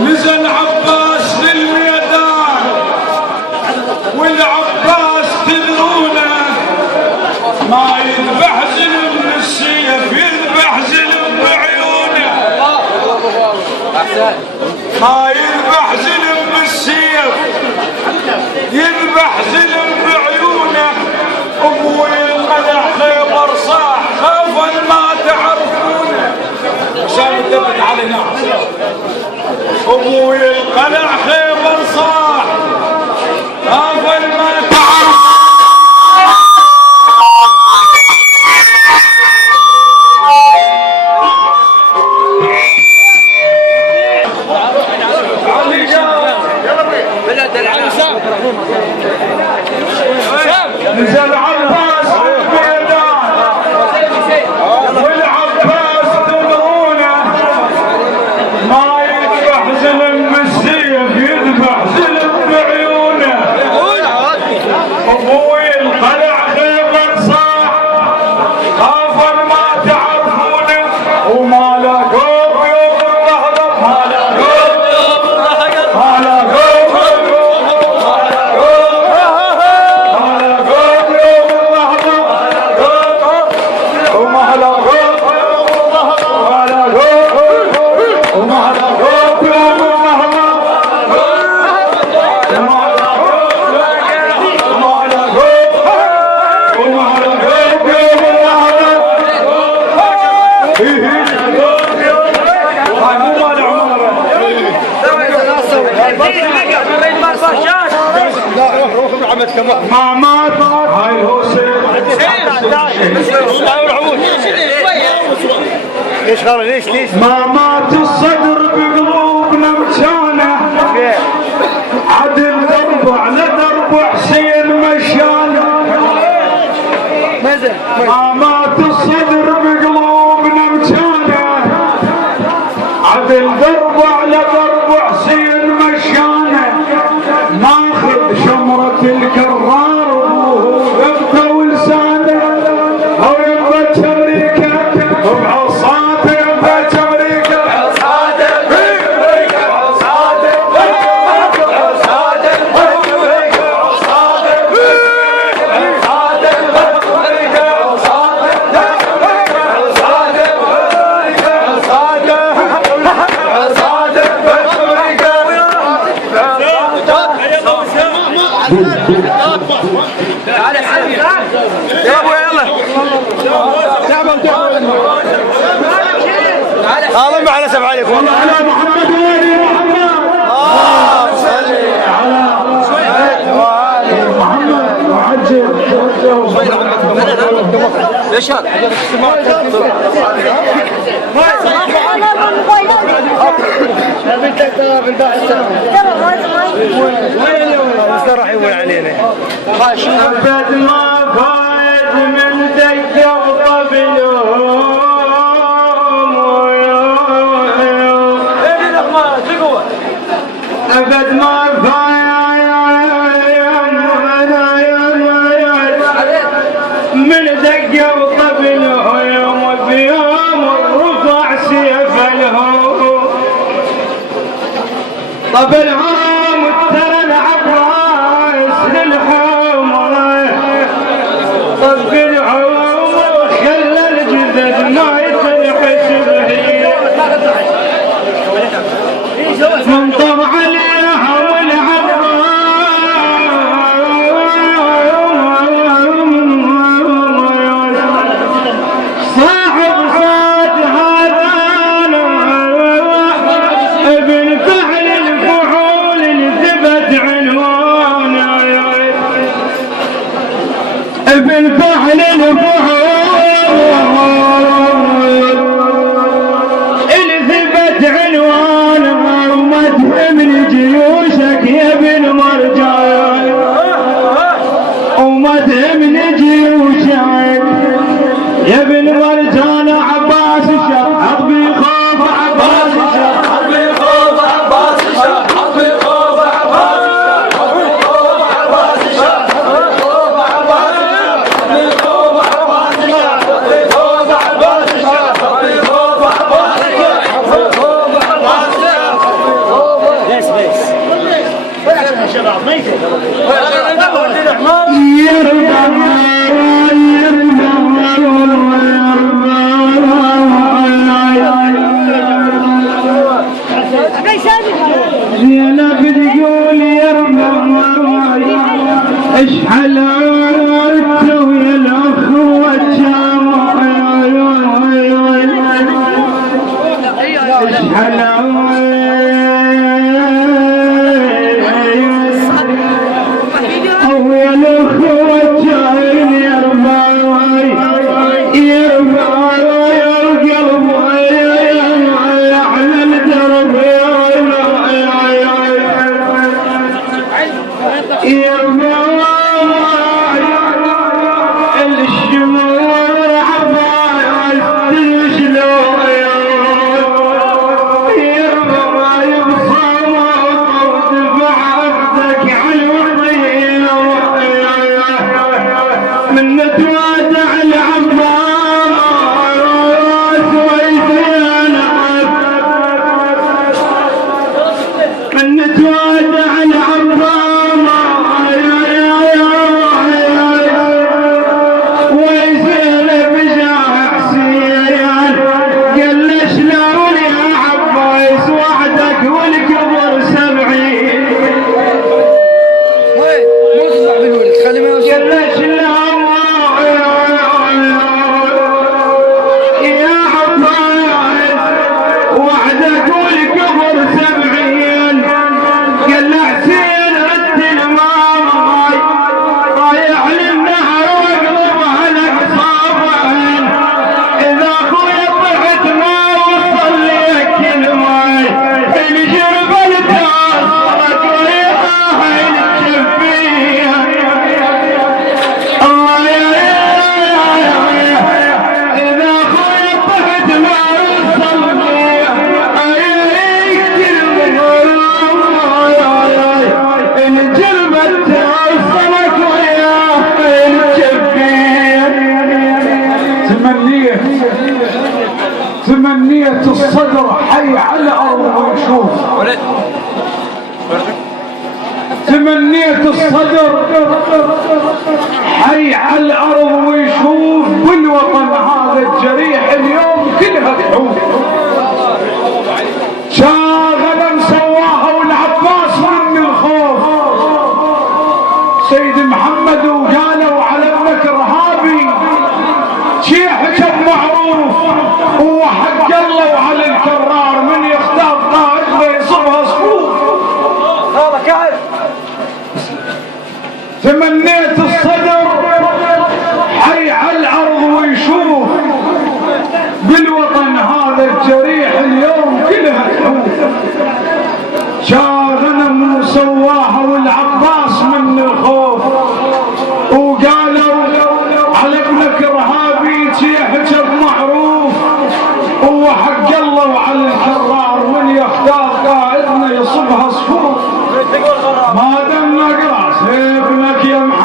نزل عباس للميدان والعباس تدرونه ما يذبح زلم بالسيف يذبح زلم بعيونه ما يذبح زلم بالسيف يذبح زلم بعيونه ابوي الملح خيبر صاح خوفا ما تعرفونه عشان يثبت علينا ابوي القلع خيبر صاح خوفا ما تعرفونه نزل عباس الميدان والعباس تدرونه ما يذبح زلم بالسيف يذبح زلم بعيونه ابوي القلع خيبر صاح خوفا ما تعرفونه وما لاقوه يوم الرهبه ما لاقوه يوم الرهبه ما لاقوه ما مات هاي الهوسه ليش ما مات الصدر بقلوبنا مشانه عدل درب على درب حسين مشانه ما مات الصدر بقلوبنا مشانه عدل درب على درب حسين مشانه ماخذ شمرة الكرار وهو ذبته ولسانه او يبى تمريكه بعصاته يبى تمريكه بعصاته بعصاته يا ابو يلا الله ما حنسب عليكم والله على محمد وآل محمد صل على محمد وعجل ليش هذا؟ راح يقول علينا ابد ما فايد من دقه وطبلهم ابد ما فايد من دقه وطبلهم وبيوم رفع سيف لهم طبلهم من طبع عليها والعباس صاحب صاد هذا ابن فعل الفحول اللي ثبت عنوانه ابن فعل الفحول اللي ثبت عنوانه من جيوشك يا ابن مرجان وما تهمني جيوشك يا ابن مرجان عباس الشر حط بيخوف عباس الشر حط بيخوف عباس الشر حط بيخوف عباس الشر حط بيخوف عباس الشر حط بيخوف عباس الشر حط بيخوف عباس الشر حط بيخوف عباس الشر حط بيخوف عباس الشر حط بيخوف عباس الشر اشحال عرفت ويا الاخوة جامع اشحال تمنية الصدر حي على الأرض ويشوف. تمنية الصدر حي على الأرض ويشوف بالوطن هذا الجريح اليوم كلها تحوف. شاغل مسواها والعباس من الخوف سيد محمد وقالوا على ابنك ارهابي شيحك معروف هو حق الله وعلى الكرار من يختار قائد ما يصبها صفوف. هذا كعب. تمنيت الصدر حي على الارض ويشوف بالوطن هذا الجريح اليوم كلها تحوف. شاغنم وسواها والعباس من الخوف وقالوا على ابنك ارهابي شيحك معروف هو حق الله وعلى الكرار من يختار قائدنا يصبها صفوف. ما دام نقرا سيفنك يا محمد